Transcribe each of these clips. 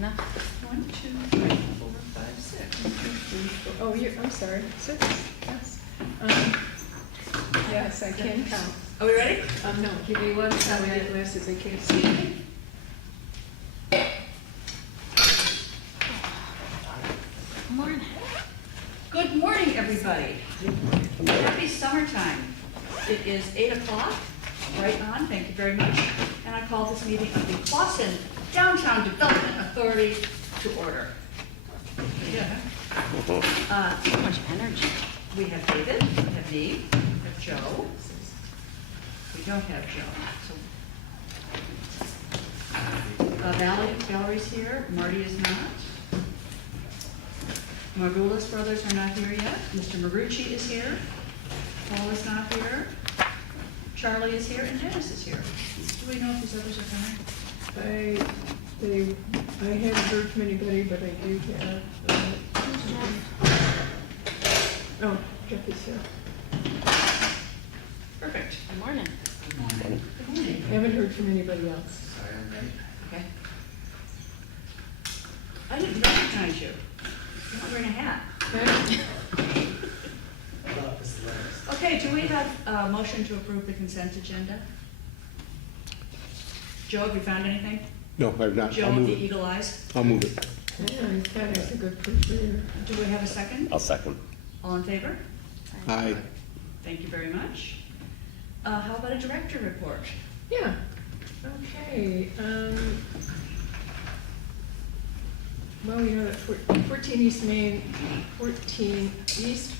No. 1, 2, 3, 4, 5, 6. 1, 2, 3, 4. Oh, I'm sorry. 6. Yes. Yes, I can count. Are we ready? No, give me one second. My glasses, I can't see. Morning. Good morning, everybody. Happy summertime. It is 8 o'clock, right on, thank you very much. And I call this meeting of the Clawson Downtown Development Authority to order. Yeah. So much energy. We have David, we have me, we have Joe. We don't have Joe. Valerie's here, Marty is not. Margulis brothers are not here yet. Mr. Marucci is here. Paul is not here. Charlie is here, and Dennis is here. Do we know if these others are coming? I haven't heard from anybody, but I do have. Oh, Jeff is here. Perfect. Good morning. Good morning. I haven't heard from anybody else. Sorry, I'm ready. Okay. I didn't recognize you. You're not wearing a hat. I thought this was last. Okay, do we have a motion to approve the consent agenda? Joe, have you found anything? No, I've not. Joe I'll with move the it. eagle eyes? I'll move it. Yeah, that is a good proofreader. Do we have a second? I'll second. All in favor? Aye. Thank you very much. How about a director report? Yeah. Okay. Well, you know that 14 East Main, 14 East,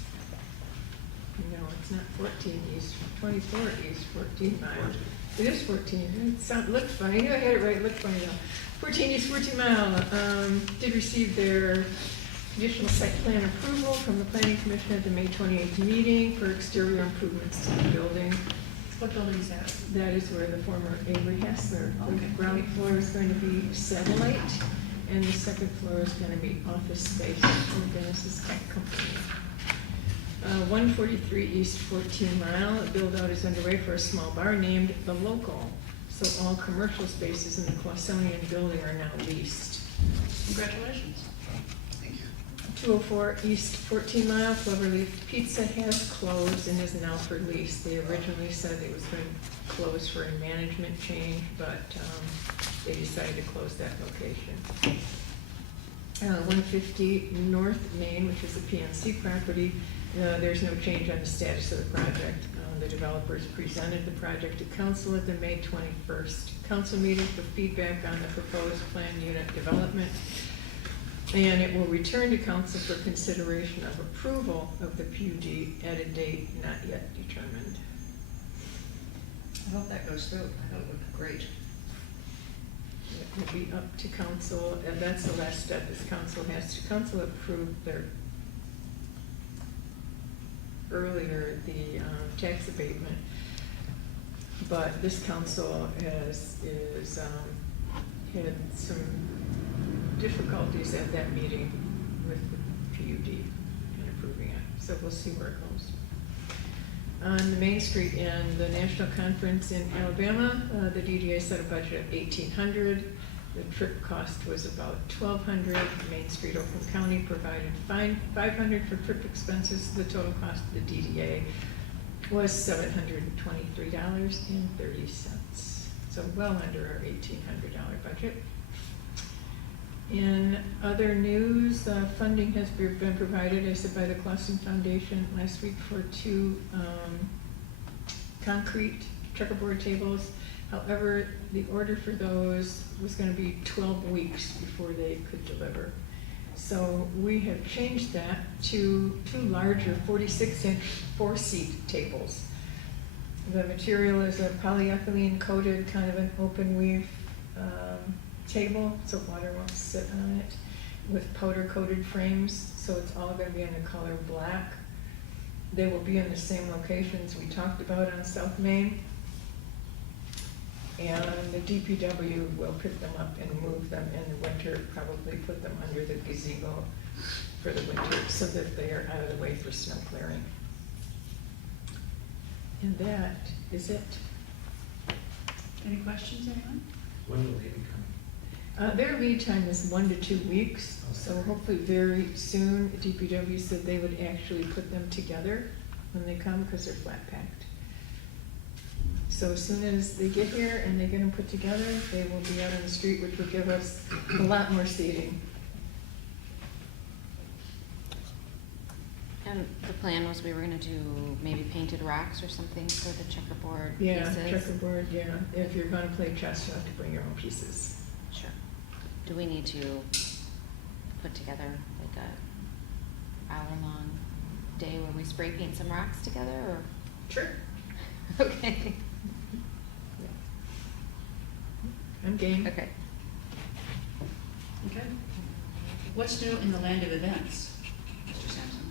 no, it's not 14 East, 24 East, 14 Mile. It is 14. It looked funny. I knew I had it right. It looked funny though. 14 East, 14 Mile did receive their conditional site plan approval from the Planning Commission at the May 28th meeting for exterior improvements to the building. What building is that? That is where the former Avery Hessler. The ground floor is going to be satellite, and the second floor is going to be office space for Dennis's company. 143 East 14 Mile, a build-out is underway for a small bar named The Local. So all commercial spaces in the Clawsonian building are now leased. Congratulations. Thank you. 204 East 14 Mile, Cloverleaf Pizza has closed and is now for lease. They originally said it was going to close for a management change, but they decided to close that location. 150 North Main, which is a PNC property, there's no change on the status of the project. The developers presented the project to council at the May 21st council meeting for feedback on the proposed planned unit development. And it will return to council for consideration of approval of the PUD at a date not yet determined. I hope that goes through. I hope it would be great. It will be up to council, and that's the last step, is council approved their earlier the tax abatement, but this council had some difficulties at that meeting with the PUD in approving it, so we'll see where it goes. On the Main Street in the National Conference in Alabama, the DDA set a budget of $1,800. The trip cost was about $1,200. Main Street, Oakland County provided $500 for trip expenses. The total cost of the DDA was $723.30. So well under our $1,800 budget. In other news, funding has been provided, I said, by the Clawson Foundation last week for 2 concrete checkerboard tables. However, the order for those was going to be 12 weeks before they could deliver. So we have changed that to 2 larger 46-inch 4-seat tables. The material is a polyethylene coated, kind of an open weave table, so water won't sit on it, with powder coated frames, so it's all going to be in the color black. They will be in the same locations we talked about on South Main, and the DPW will pick them up and move them in the winter, probably put them under the gazebo for the winter so that they are out of the way for snow clearing. And that is it. Any questions, anyone? When will they be coming? Their lead time is 1 to 2 weeks, so hopefully very soon, DPW said they would actually put them together when they come, because they're flat packed. So as soon as they get here and they get them put together, they will be out on the street, which will give us a lot more seating. And the plan was we were gonna do maybe painted rocks or something for the checkerboard Yeah, pieces. checkerboard, yeah. If you're gonna play chess, you have to bring your own pieces. Sure. Do we need to put together like a hour-long day where we spray paint some rocks together, or? Sure. Okay. I'm game. Okay. Okay. What's new in the land of events, Mr. Sampson?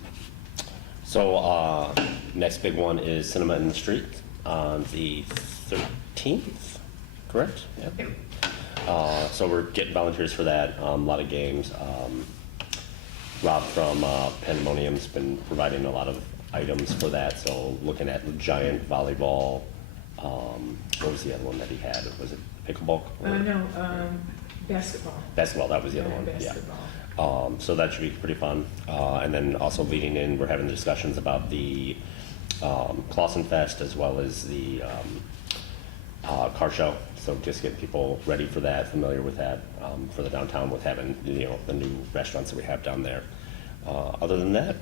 So, next big one is Cinema in the Street on the 13th, correct? Yep. Yep. So we're getting volunteers for that, a lot of games. Rob from Pandemonium's been providing a lot of items for that, so looking at giant volleyball. What was the other one that he had? Was it pickleball? or- Basketball. Basketball, that was the other Yeah, one, yeah. basketball. So that should be pretty fun. And then also leading in, we're having discussions about the Clausen Fest as well as the car show. So just getting people ready for that, familiar with that, for the downtown with having, the new restaurants that we have down there. Other than that,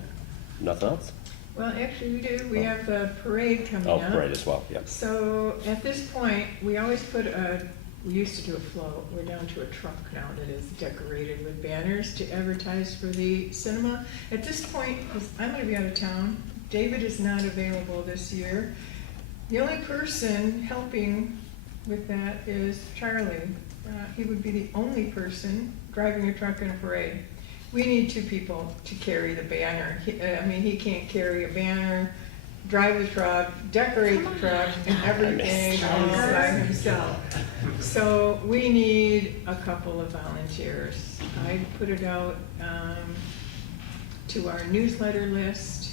nothing else? Well, actually, we do. We have the parade coming Oh, up. parade as well, yep. So at this point, we always we used to do a float. We're down to a truck now that is decorated with banners to advertise for the cinema. At this point, 'cause I'm gonna be out of town, David is not available this year. The only person helping with that is Charlie. He would be the only person driving a truck in a parade. We need 2 people to carry the banner. He can't carry a banner, drive the truck, decorate the truck, and everything all by himself. So we need a couple of volunteers. I put it out to our newsletter list.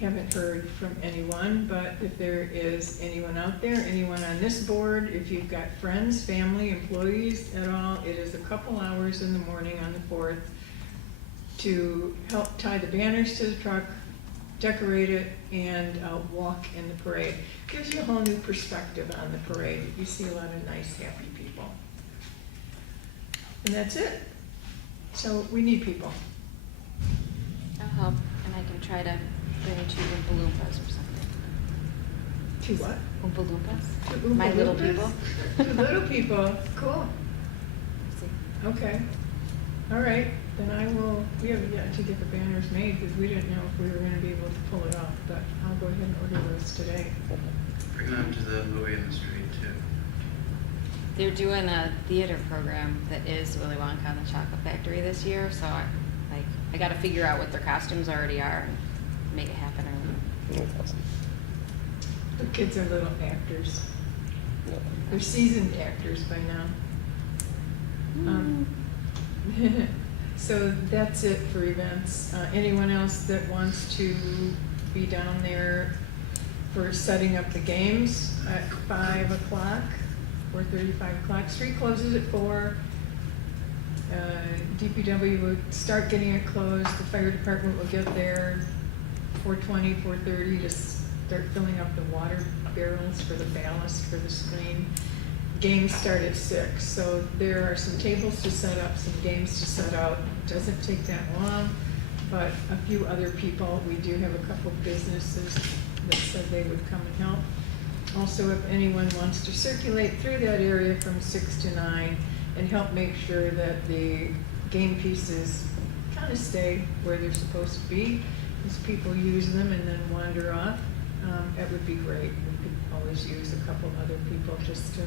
Haven't heard from anyone, but if there is anyone out there, anyone on this board, if you've got friends, family, employees at all, it is a couple hours in the morning on the 4th to help tie the banners to the truck, decorate it, and walk in the parade. Gives you a whole new perspective on the parade. You see a lot of nice, happy people. And that's it. So we need people. I'll help, and I can try to bring 2 Oompa Loompas or something. 2 what? Oompa Loompas? 2 My Oompa little Loompas? people. 2 little people, cool. See. Okay. All right, then we have yet to get the banners made because we didn't know if we were gonna be able to pull it off, but I'll go ahead and order those today. Bring them to the movie in the street too. They're doing a theater program that is Willy Wonka and the Chocolate Factory this year, so I gotta figure out what their costumes already are and make it happen early. That's awesome. The kids are little actors. Yeah. They're seasoned actors by now. So that's it for events. Anyone else that wants to be down there for setting up the games at 5 o'clock, 4:30, 5 o'clock. Street closes at 4. DPW would start getting it closed. The fire department will get there 4:20, 4:30 to start filling up the water barrels for the ballast for the screen. Games start at 6, so there are some tables to set up, some games to set out. It doesn't take that long, but a few other people. We do have a couple of businesses that said they would come and help. Also, if anyone wants to circulate through that area from 6 to 9 and help make sure that the game pieces kind of stay where they're supposed to be, as people use them and then wander off, that would be great. We could always use a couple other people just to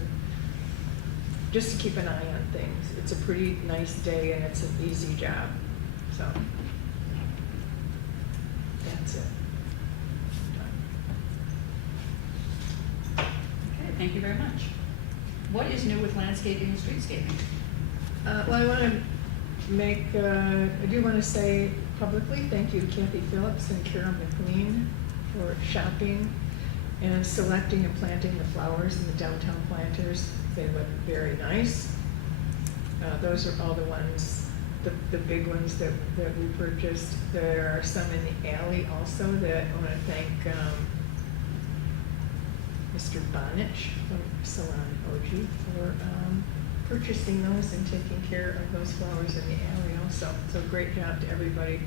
keep an eye on things. It's a pretty nice day and it's an easy job, so that's it. Okay, thank you very much. What is new with landscaping and streetscaping? Well, I want to I do want to say publicly thank you to Kathy Phillips and Carol McLean for shopping and selecting and planting the flowers in the downtown planters. They look very nice. those are all the ones, the big ones that we purchased. There are some in the alley also that I want to thank Mr. Bonich from Salon OG for purchasing those and taking care of those flowers in the alley also. So great job to everybody.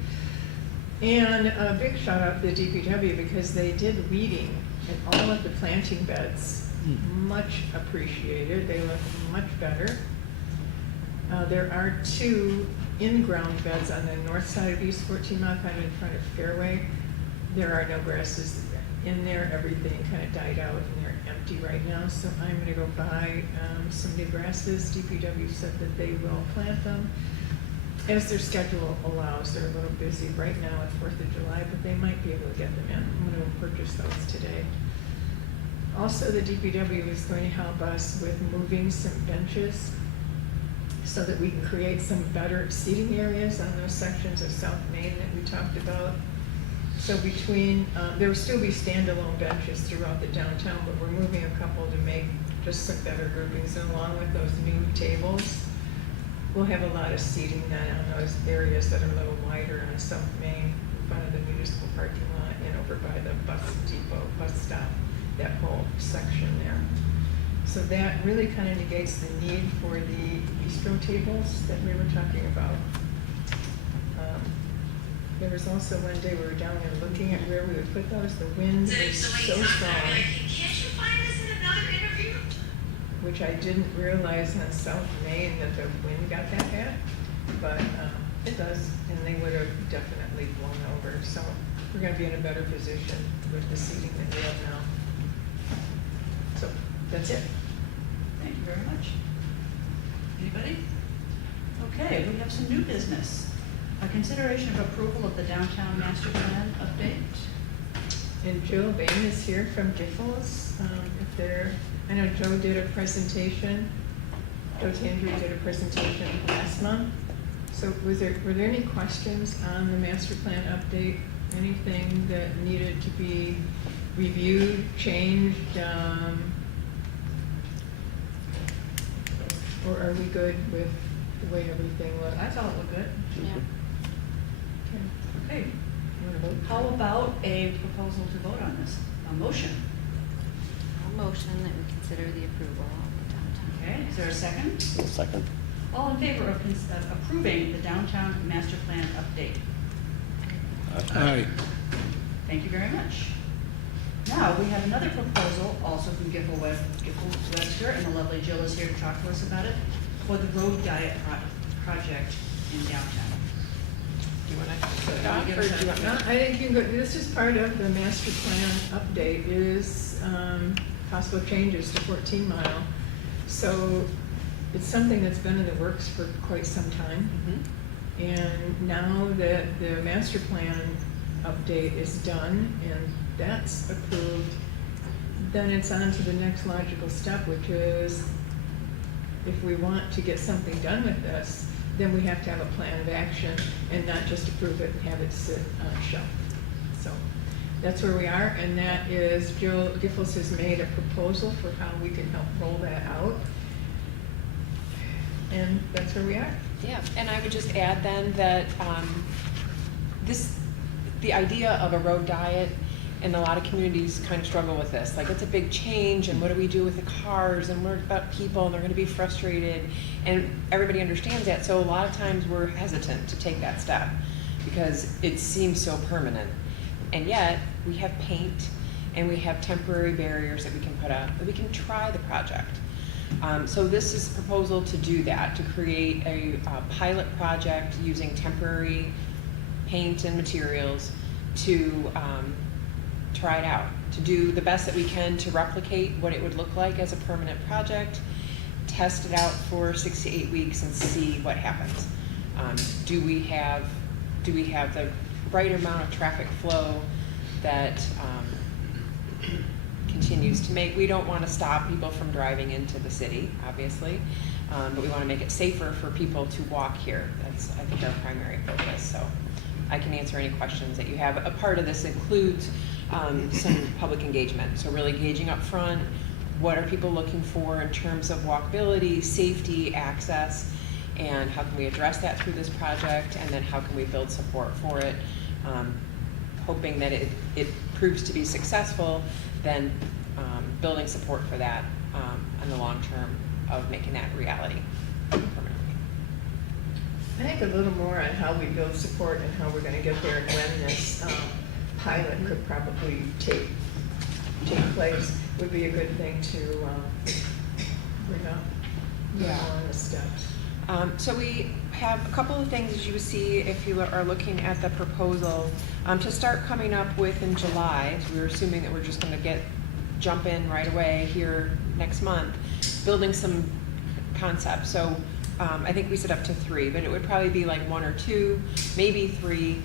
And a big shout out to the DPW because they did weeding in all of the planting beds. Much appreciated. They look much better. There are 2 in-ground beds on the north side of East 14 Mile, kind of in front of Fairway. There are no grasses in there. Everything kind of died out and they're empty right now. So I'm going to go buy some new grasses. DPW said that they will plant them as their schedule allows. They're a little busy right now at 4th of July, but they might be able to get them in. I'm going to purchase those today. Also, the DPW is going to help us with moving some benches so that we can create some better seating areas on those sections of South Main that we talked about. So between, there will still be standalone benches throughout the downtown, but we're moving a couple to make just some better groupings. And along with those new tables, we'll have a lot of seating then on those areas that are a little wider on South Main in front of the municipal parking lot and over by the bus depot, bus stop, that whole section there. So that really kind of negates the need for the bistro tables that we were talking about. There was also one day we were down there looking at where we would put those. The wind is so strong. Can't you find us in another interview? Which I didn't realize on South Main that the wind got that bad, but it does, and they would have definitely blown over. So we're going to be in a better position with the seating that we have now. So that's it. Thank you very much. Anybody? Okay, we have some new business. A consideration of approval of the downtown master plan update. And Joe Bain is here from Giffords. If they're, I know Joe did a presentation. Joe Tandry did a presentation last month. So were there any questions on the master plan update? Anything that needed to be reviewed, changed? Or are we good with the way everything looks? I thought it looked good. Yeah. Okay, You wanna vote? how about a proposal to vote on this? A motion? I'll motion that we consider the approval of the downtown. Okay, is there a second? Second. All in favor of approving the downtown master plan update? Aye. Thank you very much. Now, we have another proposal, also from Giffel Webster, and the lovely Jill is here to talk to us about it, for the road diet project in downtown. Do you want to So, stop, you or give us do you a- want, no, I think you can go, this is part of the master plan update is possible changes to 14 Mile. So it's something that's been in the works for quite some time. And now that the master plan update is done and that's approved, then it's on to the next logical step, which is if we want to get something done with this, then we have to have a plan of action and not just approve it and have it sit on a shelf. So that's where we are, and that is Jill Giffords has made a proposal for how we can help roll that out. And that's where we are. Yeah, and I would just add then that the idea of a road diet, and a lot of communities kind of struggle with this. Like, it's a big change, and what do we do with the cars, and what about people, and they're gonna be frustrated, and everybody understands that, so a lot of times we're hesitant to take that step because it seems so permanent. And yet, we have paint, and we have temporary barriers that we can put up, that we can try the project. So this is a proposal to do that, to create a pilot project using temporary paint and materials to try it out, to do the best that we can to replicate what it would look like as a permanent project, test it out for 6 to 8 weeks and see what happens. Do we have the right amount of traffic flow that continues to make, we don't want to stop people from driving into the city, obviously, but we want to make it safer for people to walk here. That's, I think, our primary focus. So I can answer any questions that you have. A part of this includes some public engagement. So really gauging up front, what are people looking for in terms of walkability, safety, access, and how can we address that through this project, and then how can we build support for it, hoping that it proves to be successful, then building support for that in the long term of making that reality permanently. I think a little more on how we build support and how we're gonna get there and when this pilot could probably take place would be a good thing to bring up. Yeah. On the steps. So we have a couple of things, as you see if you are looking at the proposal, to start coming up with in July. So we're assuming that we're just going to jump in right away here next month, building some concepts. So I think we set up to 3, but it would probably be like 1 or 2, maybe 3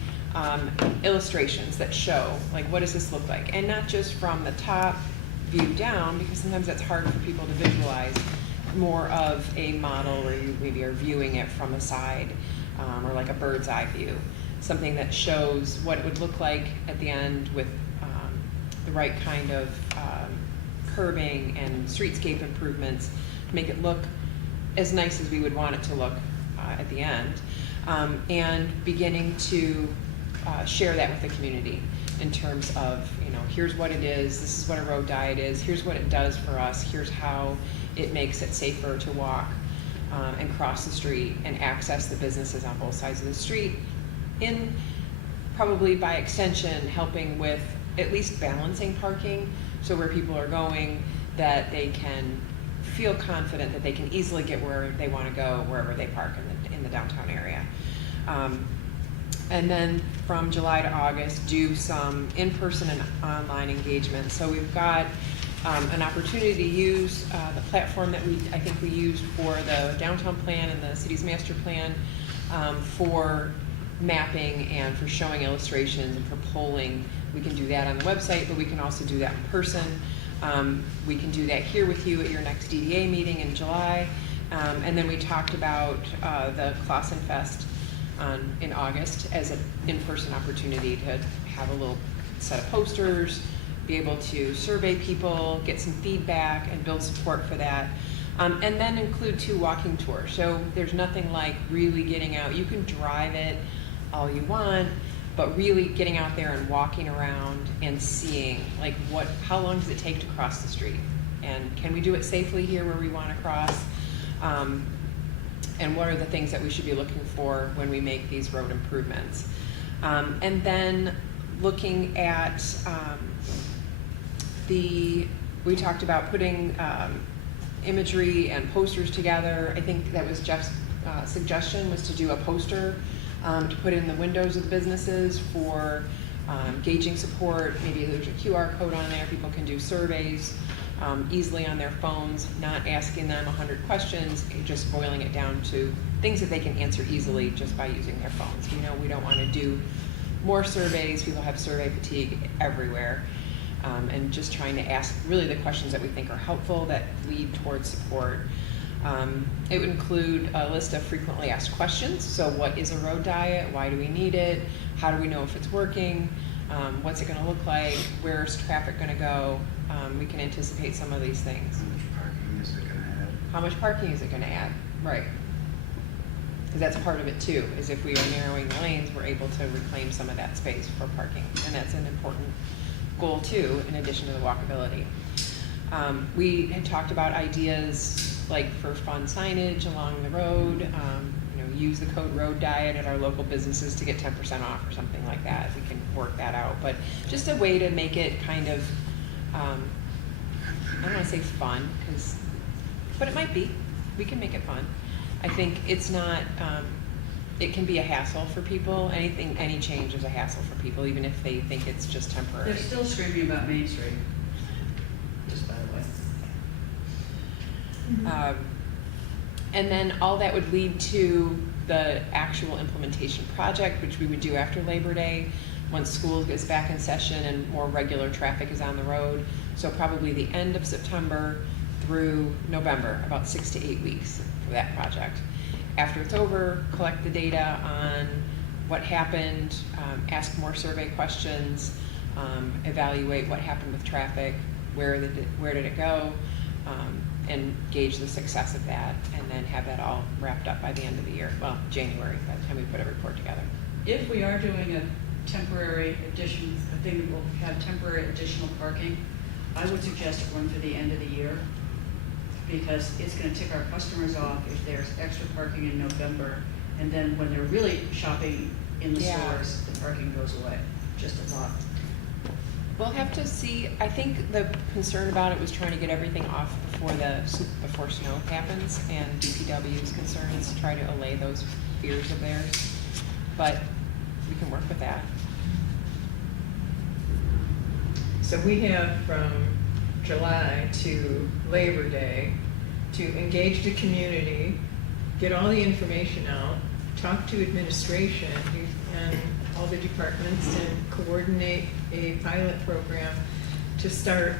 illustrations that show like what does this look like, and not just from the top view down, because sometimes that's hard for people to visualize. More of a model where you maybe are viewing it from a side, or like a bird's eye view. Something that shows what it would look like at the end with the right kind of curbing and streetscape improvements to make it look as nice as we would want it to look at the end. And beginning to share that with the community in terms of, here's what it is, this is what a road diet is, here's what it does for us, here's how it makes it safer to walk and cross the street and access the businesses on both sides of the street, in probably by extension helping with at least balancing parking, so where people are going, that they can feel confident that they can easily get where they want to go wherever they park in the downtown area. And then from July to August, do some in-person and online engagement. So we've got an opportunity to use the platform that I think we used for the downtown plan and the city's master plan for mapping and for showing illustrations and for polling. We can do that on the website, but we can also do that in person. We can do that here with you at your next DDA meeting in July. And then we talked about the Klassenfest in August as an in-person opportunity to have a little set of posters, be able to survey people, get some feedback, and build support for that. And then include 2 walking tours. So there's nothing like really getting out. You can drive it all you want, but really getting out there and walking around and seeing like how long does it take to cross the street? And can we do it safely here where we want to cross? And what are the things that we should be looking for when we make these road improvements? And then looking at we talked about putting imagery and posters together. I think that was Jeff's suggestion, was to do a poster to put in the windows of the businesses for gauging support. Maybe there's a QR code on there. People can do surveys easily on their phones, not asking them 100 questions, just boiling it down to things that they can answer easily just by using their phones. We don't want to do more surveys. People have survey fatigue everywhere. And just trying to ask really the questions that we think are helpful that lead towards support. It would include a list of frequently asked questions. So what is a road diet? Why do we need it? How do we know if it's working? What's it going to look like? Where's traffic going to go? We can anticipate some of these things. How much parking is it gonna add? How much parking is it going to add? Right. Because that's part of it too, is if we are narrowing the lanes, we're able to reclaim some of that space for parking. And that's an important goal too, in addition to the walkability. We had talked about ideas like for fun signage along the road, use the code road diet at our local businesses to get 10% off or something like that. We can work that out, but just a way to make it kind of, I don't want to say fun, but it might be. We can make it fun. I think it's not, it can be a hassle for people. Any change is a hassle for people, even if they think it's just temporary. They're still screaming about Main Street, just by the way. And then all that would lead to the actual implementation project, which we would do after Labor Day, once school gets back in session and more regular traffic is on the road. So probably the end of September through November, about 6 to 8 weeks for that project. After it's over, collect the data on what happened, ask more survey questions, evaluate what happened with traffic, where did it go, and gauge the success of that, and then have that all wrapped up by the end of the year, well, January, by the time we put a report together. If we are doing a temporary addition, a thing that will have temporary additional parking, I would suggest run for the end of the year, because it's gonna tick our customers off if there's extra parking in November, and then when they're really shopping in the Yeah. stores, the parking goes away. Just a thought. We'll have to see. I think the concern about it was trying to get everything off before snow happens, and DPW's concern is to try to allay those fears of theirs. But we can work with that. So we have from July to Labor Day to engage the community, get all the information out, talk to administration and all the departments, and coordinate a pilot program to start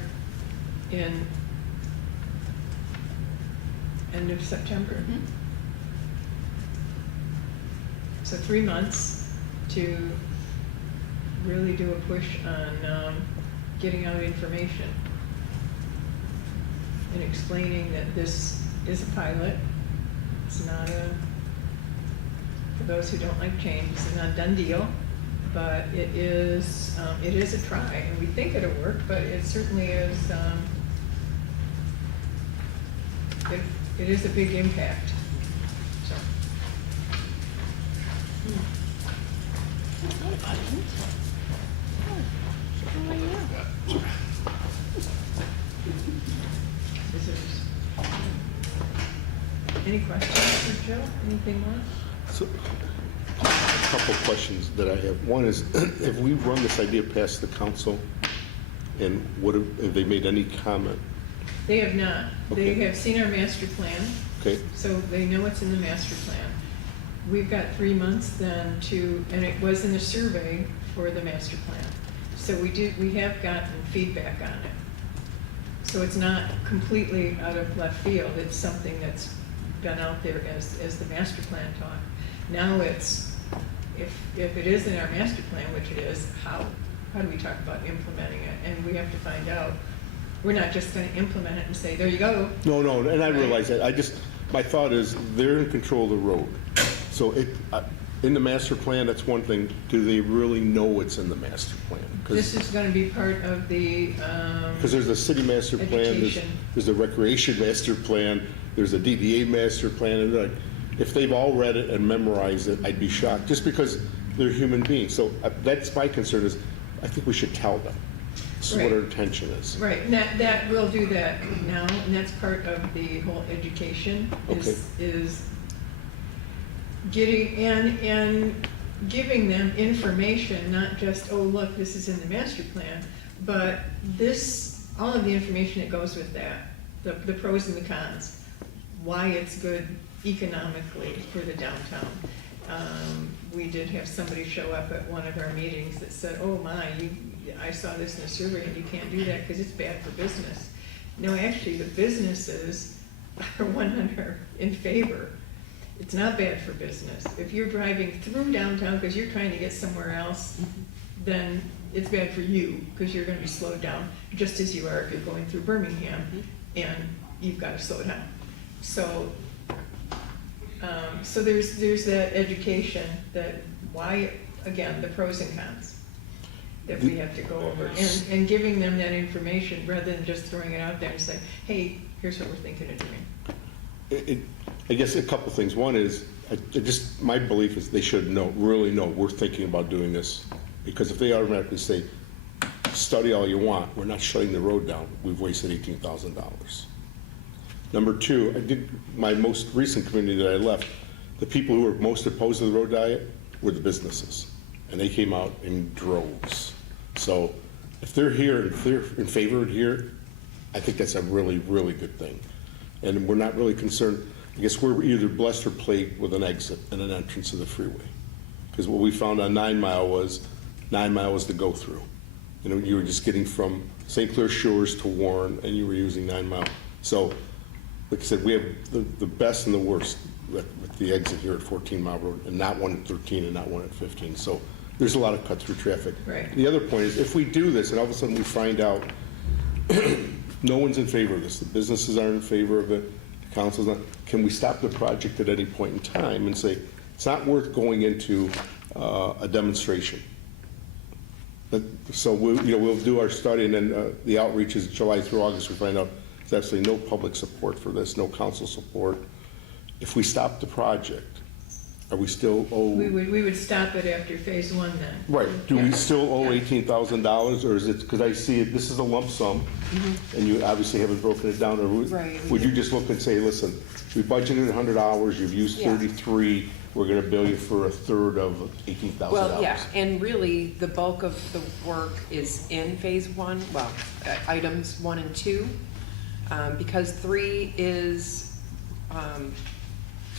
in end of September. So 3 months to really do a push on getting out information and explaining that this is a pilot. It's not for those who don't like change, it's not a done deal, but it is a try, and we think it'll work, but it certainly is, it is a big impact, so. Visitors. Any questions for Joe? Anything more? So, a couple of questions that I have. One is, have we run this idea past the council? And have they made any comment? They have not. They Okay. have seen our master plan, Okay, so they know what's in the master plan. We've got 3 months then and it was in the survey for the master plan. So we have gotten feedback on it. So it's not completely out of left field. It's something that's been out there as the master plan talk. Now it's, if it is in our master plan, which it is, how do we talk about implementing it? And we have to find out. We're not just gonna implement it and say, there you go. no, and I Right. realize that. My thought is, they're in control of the road. So in the master plan, that's one thing. Do they really know what's in the master plan? This is gonna be part of the, Because there's a city master plan, Education. there's a recreation master plan, there's a DDA master plan, and like, if they've all read it and memorized it, I'd be shocked, just because they're human beings. So that's my concern is, I think we should tell them. This is what Right. our intention is. right, and that we'll do that now, and that's part of the whole education, Okay. is getting, and giving them information, not just, oh, look, this is in the master plan, but all of the information that goes with that, the pros and the cons, why it's good economically for the downtown. We did have somebody show up at one of our meetings that said, oh my, I saw this in the survey and you can't do that because it's bad for business. No, actually, the businesses are in favor. It's not bad for business. If you're driving through downtown because you're trying to get somewhere else, then it's bad for you because you're gonna be slowed down, just as you are if you're going through Birmingham and you've got to slow down. So there's that education, that why, again, the pros and cons that we have to go over, and giving them that information rather than just throwing it out there and saying, hey, here's what we're thinking of doing. I guess a couple things. One is, my belief is they should really know, we're thinking about doing this. Because if they automatically say, study all you want, we're not shutting the road down, we've wasted $18,000. Number two, my most recent community that I left, the people who were most opposed to the road diet were the businesses. And they came out in droves. So if they're here, if they're in favor of here, I think that's a really, really good thing. And we're not really concerned, I guess we're either blessed or plagued with an exit and an entrance to the freeway. Because what we found on 9 Mile was, 9 Mile was the go-through. You know, you were just getting from St. Clair Shores to Warren, and you were using 9 Mile. So, like I said, we have the best and the worst with the exit here at 14 Mile Road, and not one at 13 and not one at 15. So there's a lot of cut-through traffic. Right. The other point is, if we do this, and all of a sudden we find out no one's in favor of this. The businesses aren't in favor of it, the council's not. Can we stop the project at any point in time and say, it's not worth going into a demonstration? So we'll do our study, and then the outreach is July through August. We find out there's absolutely no public support for this, no council support. If we stop the project, are we still We would stop it after phase one then. Right, do we Yeah. still owe Yeah. $18,000, or is it, because I see it, this is a lump sum, and you obviously haven't broken it down, or Right. would you just look and say, listen, we budgeted 100 hours, you've used Yeah. 33, we're gonna bill you for a third of $18,000? Well, yeah, and really, the bulk of the work is in phase one, well, items 1 and 2, because 3 is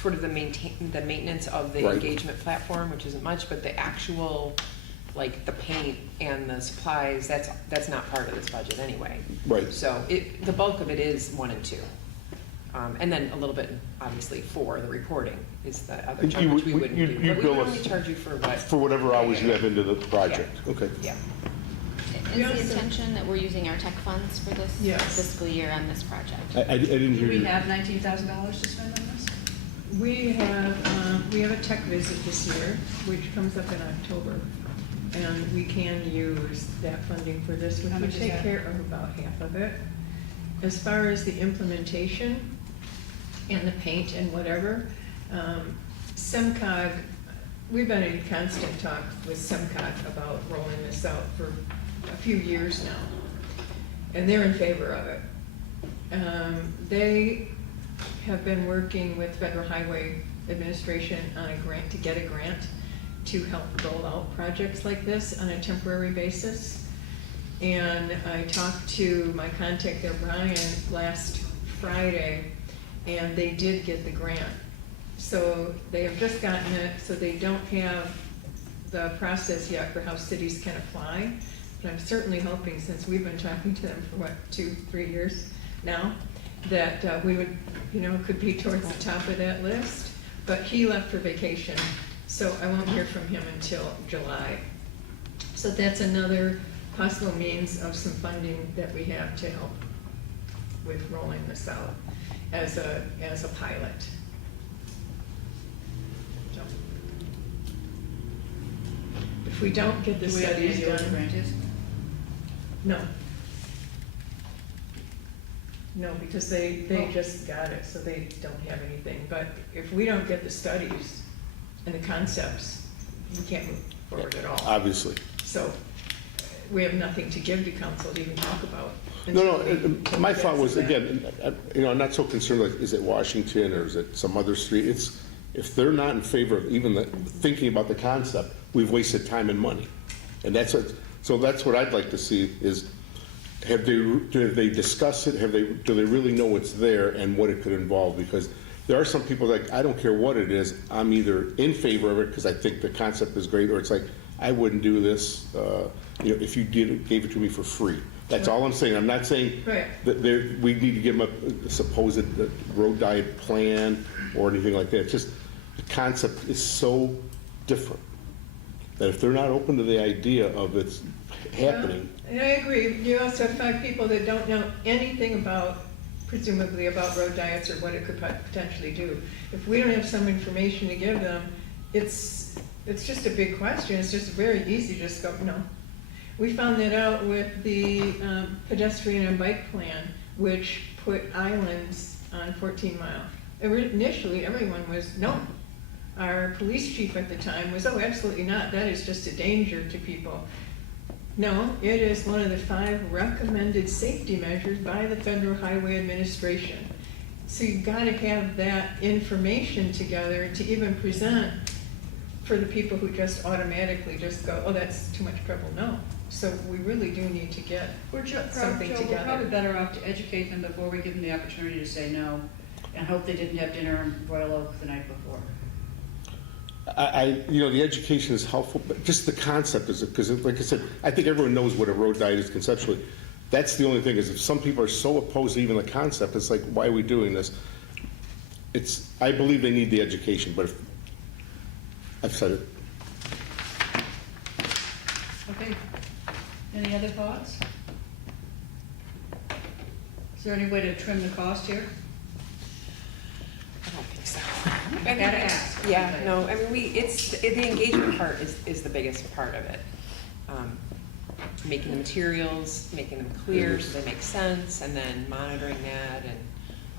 sort of the maintenance of the Right. engagement platform, which isn't much, but the actual, like, the paint and the supplies, that's not part of this budget anyway. Right. So the bulk of it is 1 and 2. And then a little bit, obviously, for the reporting is the other And chunk, you which we would- wouldn't you- do. you But we bill would us only charge you for what? For whatever hours you have into the project, okay. Yeah. Is We the also- intention that we're using our tech funds for this Yes. fiscal year on this project? I didn't Do hear we you. have $19,000 to spend on this? We have a tech visit this year, which comes up in October, and we can use that funding for this, which How would much is take that? care of about half of it. As far as the implementation and the paint and whatever, SEMCOG, we've been in constant talk with SEMCOG about rolling this out for a few years now, and they're in favor of it. They have been working with Federal Highway Administration on a grant, to get a grant to help roll out projects like this on a temporary basis. And I talked to my contact there, Brian, last Friday, and they did get the grant. So they have just gotten it, so they don't have the process yet for how cities can apply. But I'm certainly hoping, since we've been talking to them for what, 2-3 years now, that we would, could be towards the top of that list. But he left for vacation, so I won't hear from him until July. So that's another possible means of some funding that we have to help with rolling this out as a pilot. So, if we don't get the Do we have any studies idea what the done, grant is? no. No, because they Oh. just got it, so they don't have anything. But if we don't get the studies and the concepts, we can't move forward at all. Obviously. So we have nothing to give to council to even talk about. No, until we my get thought was, that. again, I'm not so concerned, like, is it Washington or is it some other street? It's, if they're not in favor of even thinking about the concept, we've wasted time and money. And that's what I'd like to see is, do they discuss it? Do they really know it's there and what it could involve? Because there are some people like, I don't care what it is, I'm either in favor of it because I think the concept is great, or it's like, I wouldn't do this, if you gave it to me for free. That's all I'm saying. I'm not saying Right. that we need to give them a supposed road diet plan or anything like that. It's just, the concept is so different that if they're not open to the idea of it's happening, And I agree. You also have 5 people that don't know anything about, presumably about road diets or what it could potentially do. If we don't have some information to give them, it's just a big question. It's just very easy to just go, no. We found that out with the pedestrian and bike plan, which put islands on 14 Mile. Initially, everyone was, no. Our police chief at the time was, oh, absolutely not. That is just a danger to people. No, it is one of the 5 recommended safety measures by the Federal Highway Administration. So you've got to have that information together to even present for the people who just automatically just go, oh, that's too much trouble. No. So we really do need to get something We're together. probably better off to educate them before we give them the opportunity to say no, and hope they didn't have dinner in Royal Oak the night before. the education is helpful, but just the concept is, because like I said, I think everyone knows what a road diet is conceptually. That's the only thing, is if some people are so opposed to even the concept, it's like, why are we doing this? I believe they need the education, but I've said it. Okay. Any other thoughts? Is there any way to trim the cost here? I don't think so. Gotta ask. Yeah, no, I mean, the engagement part is the biggest part of it. Making the materials, making them clear so they make sense, and then monitoring that and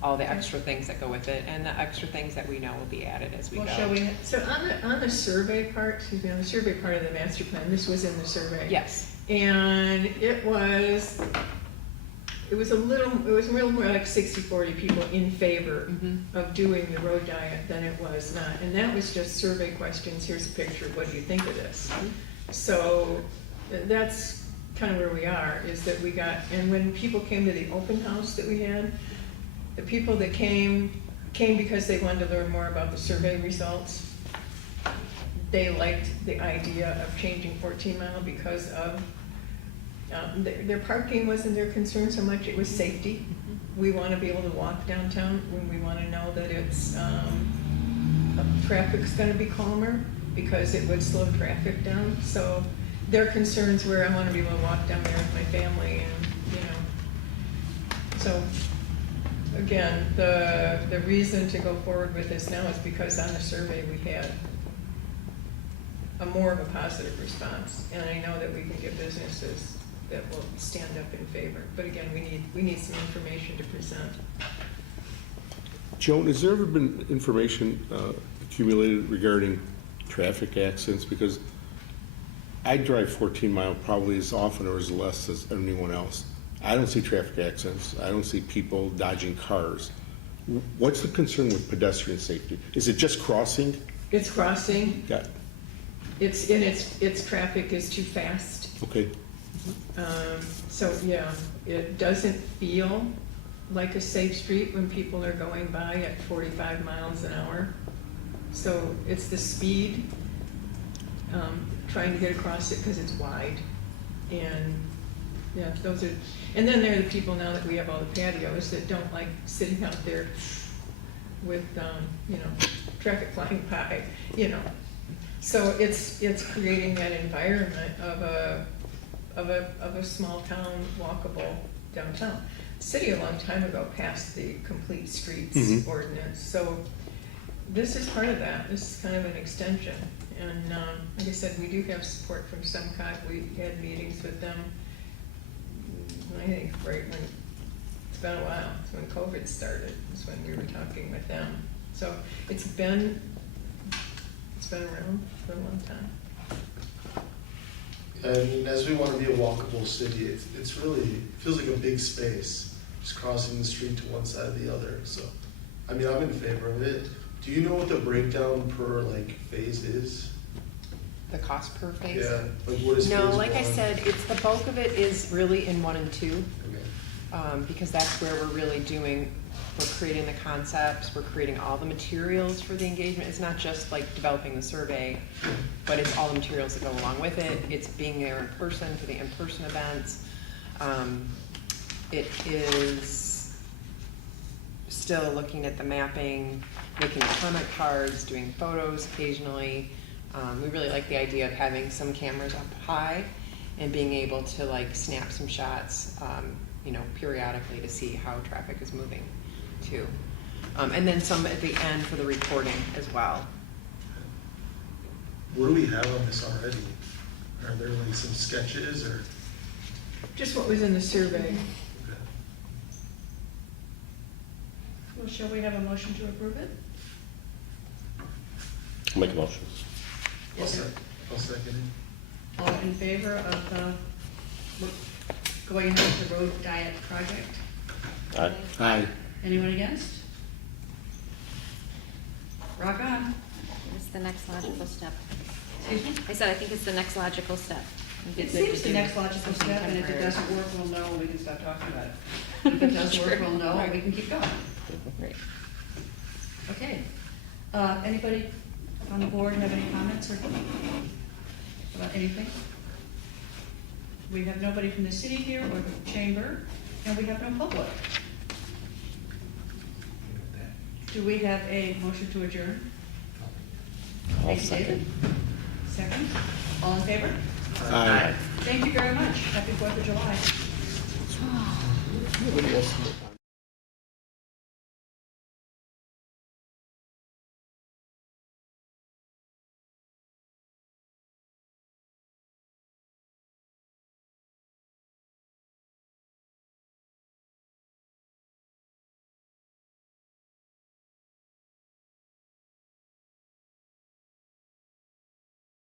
all the extra things that go with it, and the extra things that we know will be added as we go. Well, shall we, So on the survey part, excuse me, on the survey part of the master plan, this was in the survey. Yes. And it was real more like 60-40 people in favor of doing the road diet than it was not. And that was just survey questions, here's a picture, what do you think of this? So that's kind of where we are, is that we got, and when people came to the open house that we had, the people that came because they wanted to learn more about the survey results. They liked the idea of changing 14 Mile because of, their parking wasn't their concern so much, it was safety. We want to be able to walk downtown when we want to know that it's, traffic's going to be calmer because it would slow traffic down. So their concerns were, I want to be able to walk down there with my family and, so again, the reason to go forward with this now is because on the survey we had a more of a positive response. And I know that we can get businesses that will stand up in favor. But again, we need some information to present. Joan, has there ever been information accumulated regarding traffic accidents? Because I drive 14 Mile probably as often or as less as anyone else. I don't see traffic accidents. I don't see people dodging cars. What's the concern with pedestrian safety? Is it just crossing? It's crossing, Yeah, its traffic is too fast. okay. So, yeah, it doesn't feel like a safe street when people are going by at 45 miles an hour. So it's the speed, trying to get across it because it's wide. And, yeah, those are, and then there are the people now that we have all the patios that don't like sitting out there with, traffic flying by, So it's creating that environment of a small town walkable downtown. The city a long time ago passed the complete streets ordinance, so this is part of that. This is kind of an extension. And like I said, we do have support from SEMCOG. We had meetings with them, I think right when, it's been a while, it's when COVID started, is when we were talking with them. So it's been around for a long time. I mean, as we want to be a walkable city, it's really, it feels like a big space, just crossing the street to one side or the other. So, I mean, I'm in favor of it. Do you know what the breakdown per phase is? The cost per phase? Yeah, like what is phase No, one? like I said, it's the bulk of it is really in 1 and 2, Okay. because that's where we're really we're creating the concepts, we're creating all the materials for the engagement. It's not just like developing the survey, but it's all the materials that go along with it. It's being there in person for the in-person events. It is still looking at the mapping, making comment cards, doing photos occasionally. We really like the idea of having some cameras up high and being able to snap some shots, periodically to see how traffic is moving too. And then some at the end for the recording as well. What do we have on this already? Are there some sketches or? Just what was in the survey. Okay. Well, shall we have a motion to approve it? Make a motion. I'll Yes, sir. I'll second it. All in favor of going ahead with the road diet project? Aye. Aye. Anyone against? Rock on. It's the next logical step. Excuse me? I said, I think it's the next logical step. It'd be It good to seems the do next logical something step, and if it temporary. doesn't work, we'll know, and we can stop talking about it. If it does work, we'll know, and we can keep going. Right. Okay. Anybody on the board have any comments or about anything? We have nobody from the city here or the chamber, and we have no public. Do we have a motion to adjourn? I'll Thank you, David. Second. All in favor? Aye. Thank you very much. Happy 4th of July. Nobody else.